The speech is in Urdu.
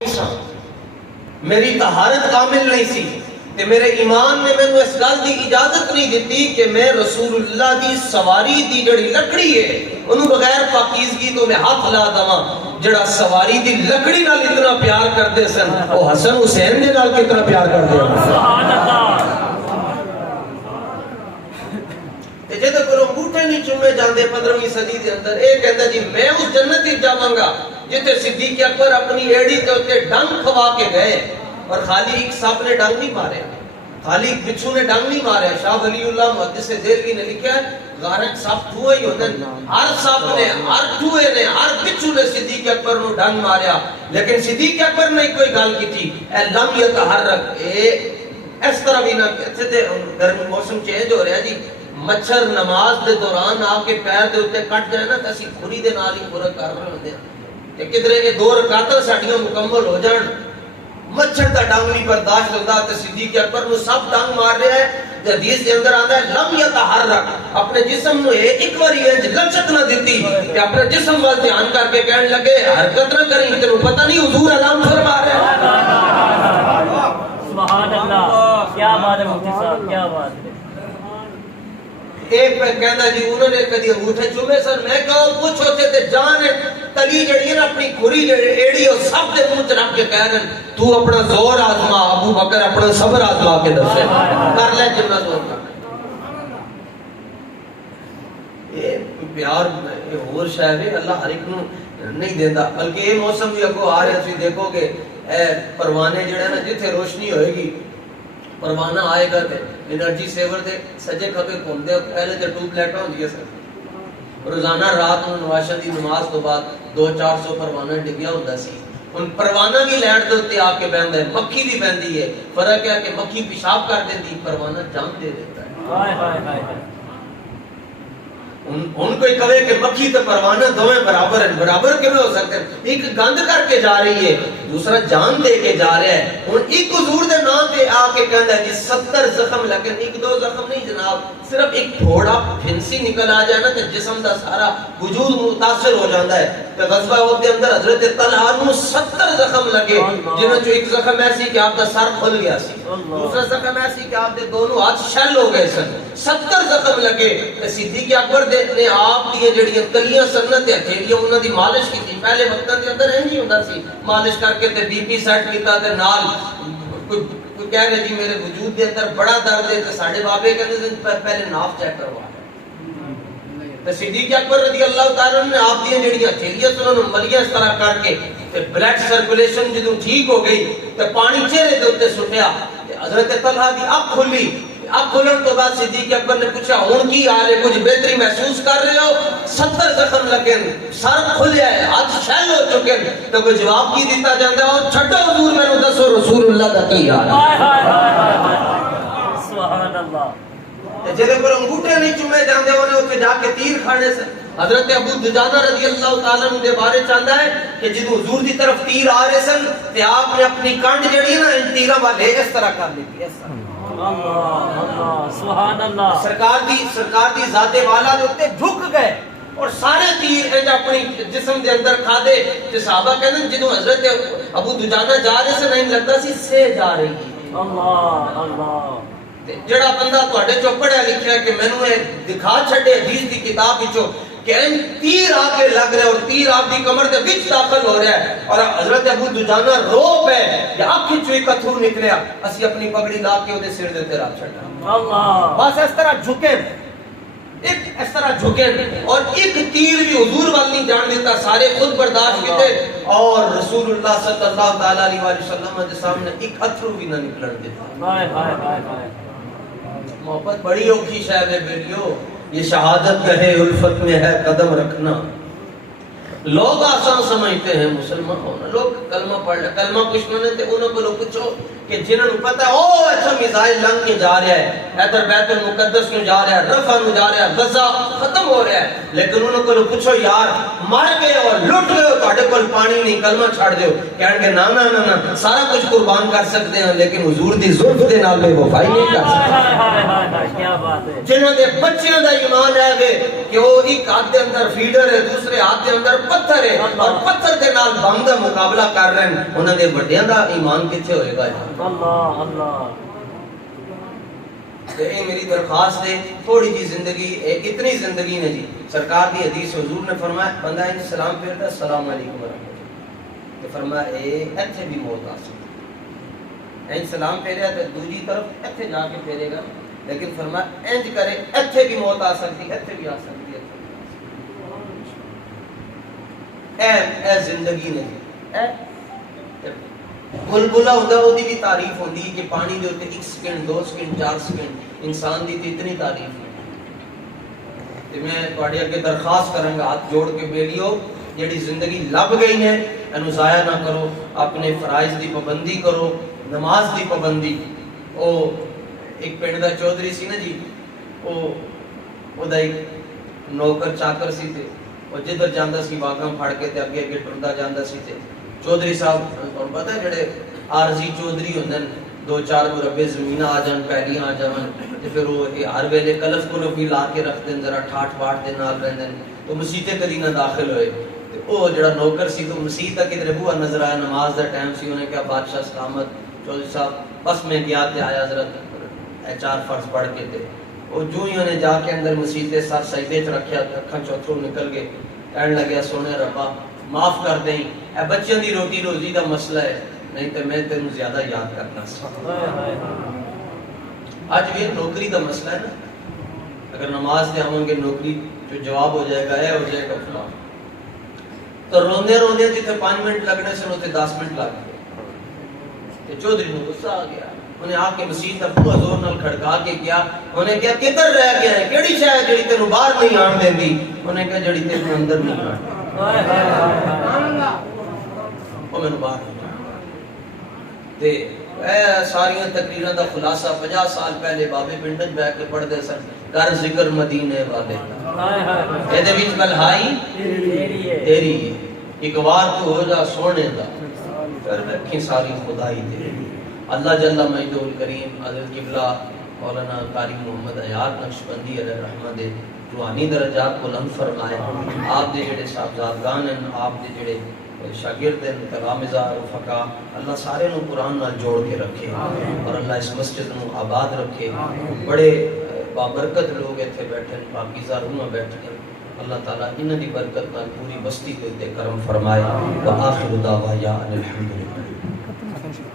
میری طہارت کامل نہیں سی تے میرے ایمان نے مینوں اس گل دی اجازت نہیں دیتی کہ میں رسول اللہ دی سواری دی جڑی لکڑی ہے انہوں بغیر پاکیزگی تو میں ہاتھ لا دواں جڑا سواری دی لکڑی نال اتنا پیار کردے سن وہ حسن حسین دے نال کتنا پیار کردے ہیں سبحان اللہ تے جدوں کوئی انگوٹھے نہیں چومے جاندے 15ویں صدی دے اندر اے کہندا جی میں اس جنت وچ جاواں گا جتے صدیق اکبر اپنی ایڑی تے اوتے ڈنگ کھوا کے گئے اور خالی ایک سانپ نے ڈنگ نہیں مارے خالی ایک بچھو نے ڈنگ نہیں مارے شاہ ولی اللہ محدث دہلوی نے لکھا ہے غارت سانپ ٹھوئے ہی ہوتے ہیں ہر سانپ نے ہر ٹھوئے نے ہر بچھو نے صدیق اکبر نو ڈنگ ماریا لیکن صدیق اکبر نے کوئی گل کی تھی اے لم یتحرک اے اس طرح بھی نہ تے گرمی موسم چینج ہو رہا ہے جی مچھر نماز دے دوران آ کے پیر دے اوتے کٹ جائے نا تے اسی کھری دے نال ہی پورا کر رہے ہوندے ہیں تے کدرے کے 2 رکعتاں ساڈیاں مکمل ہو جان مچھر دا ڈنگ نہیں برداشت ہوندا تے صدیق اکبر نو سب ڈنگ مار رہا ہے تے حدیث دے اندر آندا ہے لم یتحرک اپنے جسم نو ایک باری انج لچک نہ دتی تے اپنے جسم وال دھیان کر کے کہن لگے حرکت نہ کریں تینوں پتہ نہیں حضور اعلان فرما رہے ہیں سبحان اللہ کیا بات ہے مفتی صاحب کیا بات ہے ایک پہ کہندا جی انہوں نے کدی انگوٹھے چومے سن میں کہوں کچھ ہوتے تے جان تلی جڑی ہے نا اپنی کھری ایڑی اور سب دے منہ چ رکھ کے کہہ رہے تو اپنا زور آزما ابو بکر اپنا صبر آزما کے دسے کر لے جنہ زور کر یہ پیار یہ اور شاید ہے اللہ ہر ایک نو نہیں دیندا بلکہ یہ موسم بھی اگو آ رہا تھی دیکھو کہ اے پروانے جڑے نا جتھے روشنی ہوئے گی پروانہ آئے گا تے انرجی سیور دے سجے کھبے گھومدے پہلے تے ٹیوب لائٹاں ہوندیاں سن روزانہ رات نو نواشہ دی نماز تو بعد 200-400 پروانہ ڈگیا ہوندا سی ہن پروانہ بھی لائٹ دے اوتے آ کے بہندا ہے مکھی بھی بہندی ہے فرق ہے کہ مکھی پیشاب کر دیندی پروانہ جم دے دیتا ہے ہائے ہائے ہائے ان کوئی کہے کہ مکھی تے پروانہ دوویں برابر ہیں برابر کیوں ہو سکتے ہیں ایک گند کر کے جا رہی ہے دوسرا جان دے کے جا رہا ہے ہن ایک حضور دے نام تے آ کے کہندا ہے جی 70 زخم لیکن ایک دو زخم نہیں جناب صرف ایک تھوڑا پھنسی نکل آ جائے نا تے جسم دا سارا وجود متاثر ہو جاندا ہے تے غزوہ احد دے اندر حضرت طلحہ نو 70 زخم لگے جنہاں چوں ایک زخم ایسی کہ آپ دا سر کھل گیا سی دوسرا زخم ایسی کہ آپ دے دونوں ہاتھ شل ہو گئے سن 70 زخم لگے تے صدیق اکبر نے آپ دی جڑی کلیاں سنت تے ہتھیلیاں انہاں دی مالش کی پہلے وقتاں دے اندر نہیں ہوندا سی مالش کر کے تے بی پی سیٹ کیتا تے نال کوئی کہہ رہے جی میرے وجود دے اندر بڑا درد ہے تے ساڈے بابے کہندے تھے پہلے ناف چیک کروا تے صدیق اکبر رضی اللہ تعالی عنہ نے آپ دی جڑی ہتھیلیاں سن انہاں ملیاں اس طرح کر کے تے بلڈ سرکولیشن جدوں ٹھیک ہو گئی تے پانی چہرے دے اوتے سٹیا تے حضرت طلحہ دی اکھ کھلی اب کھلن تو بعد صدیق اکبر نے پوچھا ہن کی حال ہے کچھ بہتری محسوس کر رہے ہو 70 زخم لگے سر کھلیا ہے ہاتھ شل ہو چکے تو کوئی جواب کی دیتا جاندا ہے چھڈو حضور مینوں دسو رسول اللہ دا کی حال ہے سبحان اللہ جدے پر انگوٹھے نہیں چومے جاندے انہیں اوتھے جا کے تیر کھانے سے حضرت ابو دجانہ رضی اللہ تعالی عنہ دے بارے چاہندا ہے کہ جدوں حضور دی طرف تیر آ رہے سن تے آپ نے اپنی کنڈ جڑی ہے نا ان تیراں والے اس طرح کر لی اس طرح اللہ اللہ سبحان اللہ سرکار دی ذات والا دے اوتے جھک گئے اور سارے تیر انج اپنی جسم دے اندر کھا دے تے صحابہ کہندے جدوں حضرت ابو دجانہ جا رہے سے نہیں لگدا سی سے جا رہی ہے اللہ اللہ جڑا بندہ تواڈے چوں پڑھیا لکھیا کہ مینوں اے دکھا چھڈے حدیث دی کتاب وچوں کہ تیر آ کے لگ رہا ہے اور تیر آپ دی کمر دے وچ داخل ہو رہا ہے اور حضرت ابو دجانہ رو پے کہ اکھ وچوں ایک اتھرو نکلیا اسی اپنی پگڑی لا کے اودے سر دے تے رکھ چھڈا اللہ بس اس طرح جھکے ایک اس طرح جھکے اور ایک تیر بھی حضور وال نہیں جان دیتا سارے خود برداشت کیتے اور رسول اللہ صلی اللہ تعالی علیہ وسلم کے سامنے ایک اتھرو بھی نہ نکلن دیتا ہائے ہائے ہائے ہائے محبت بڑی اوکھی شاید ہے بیٹیو یہ شہادت کہے الفت میں ہے قدم رکھنا لوگ آسان سمجھتے ہیں مسلمان ہونا لوگ کلمہ پڑھ لے کلمہ کچھ نے تے انہوں کو پوچھو کہ جنہوں نے پتہ ہے او اچھا میزائل لنگ کے جا رہا ہے ادھر بیت المقدس میں جا رہا ہے رفح میں جا رہا ہے غزہ ختم ہو رہا ہے لیکن انہوں کو پوچھو یار مر گئے اور لٹ گئے تواڈے کول پانی نہیں کلمہ چھڑ دیو کہن کہ نا نا نا نا سارا کچھ قربان کر سکتے ہیں لیکن حضور دی زلف دے نال بے وفائی نہیں کر سکتے کیا بات ہے جنہوں نے بچیاں دا ایمان ہے وے کہ وہ ایک ہاتھ دے اندر فیڈر ہے دوسرے ہاتھ دے اندر پتھر ہے اور پتھر دے نال بم دا مقابلہ کر رہے ہیں انہوں نے بڑیاں دا ایمان کتھے ہوئے گا اللہ اللہ یہ میری درخواست ہے تھوڑی جی زندگی ایک اتنی زندگی نے جی سرکار دی حدیث حضور نے فرمایا بندہ ان سلام پھیرتا السلام علیکم ورحمۃ اللہ تو فرمایا اے ایتھے بھی موت آ سکتی این سلام پھیریا تو دوسری طرف ایتھے جا کے پھیرے گا لیکن فرمایا انج کرے ایتھے بھی موت آ سکتی ایتھے بھی آ سکتی اے زندگی نے اے بلبلا ہوتا وہ بھی تعریف ہوتی ہے کہ پانی جو ہوتے ایک سیکنڈ 2 سیکنڈ 4 سیکنڈ انسان دی تھی اتنی تعریف ہے کہ میں تھوڑی اگے درخواست کروں گا ہاتھ جوڑ کے بیلیو جیڑی زندگی لب گئی ہے انو ضائع نہ کرو اپنے فرائض دی پابندی کرو نماز دی پابندی او ایک پنڈ دا چودھری سی نا جی او دا ایک نوکر چاکر سی تے او جدھر جاندا سی واگاں پھڑ کے تے اگے اگے ٹردا جاندا سی تے چودھری صاحب تھانوں پتہ ہے جڑے عارضی چودھری ہوندے نے 2-4 مربے زمین آ جان پہلی آ جان تے پھر وہ ہر ویلے کلف کو بھی لا کے رکھتے ہیں ذرا ٹھاٹ باٹ دے نال رہندے تو مسیتے کدی نہ داخل ہوئے تے او جڑا نوکر سی تو مسیت تک کدھر بوا نظر آیا نماز دا ٹائم سی انہیں کہا بادشاہ سلامت چودھری صاحب بس میں گیا تے آیا حضرت 4 فرض پڑھ کے تے وہ جو ہی انہیں جا کے اندر مسیتے سر سجدے چ رکھیا اکھاں چوتھروں نکل گئے کہنے لگیا سونے ربا معاف کر دیں اے بچوں دی روٹی روزی دا مسئلہ ہے نہیں تو میں تینوں زیادہ یاد کرنا سی آج بھی نوکری دا مسئلہ ہے نا اگر نماز دے آؤں گے نوکری جو جواب ہو جائے گا ہے ہو جائے گا فلاں تو روندے روندے جتے 5 منٹ لگنے سے ہوتے 10 منٹ لگ گئے چودھری نے غصہ آ گیا انہیں آ کے مسجد دا پورا زور نال کھڑکا کے کیا انہیں کہا کدھر رہ گیا ہے کیڑی شے ہے جڑی تینوں باہر نہیں آن دیندی انہیں کہا جڑی تینوں اندر نہیں آن وہ میں باہر تے اے ساریاں تقریراں دا خلاصہ 50 سال پہلے بابے پنڈن بیٹھ کے پڑھ دے سن کر ذکر مدینے والے اے دے وچ گل ہائی تیری ہے ایک بار تو ہو جا سونے دا پھر رکھی ساری خدائی دے اللہ جل مجدہ الکریم حضرت قبلہ مولانا قاری محمد عیاض نقشبندی علیہ رحمہ دے روحانی درجات بلند فرمائے آپ دے جڑے صاحبزادگان ہیں آپ دے جڑے شاگرد ہیں تلامذہ رفقا اللہ سارے نو قرآن نال جوڑ کے رکھے اور اللہ اس مسجد نو آباد رکھے بڑے بابرکت لوگ ایتھے بیٹھے پاکیزہ روح بیٹھے اللہ تعالیٰ انہاں دی برکت نال پوری بستی تے کرم فرمائے وآخر دعوانا الحمدللہ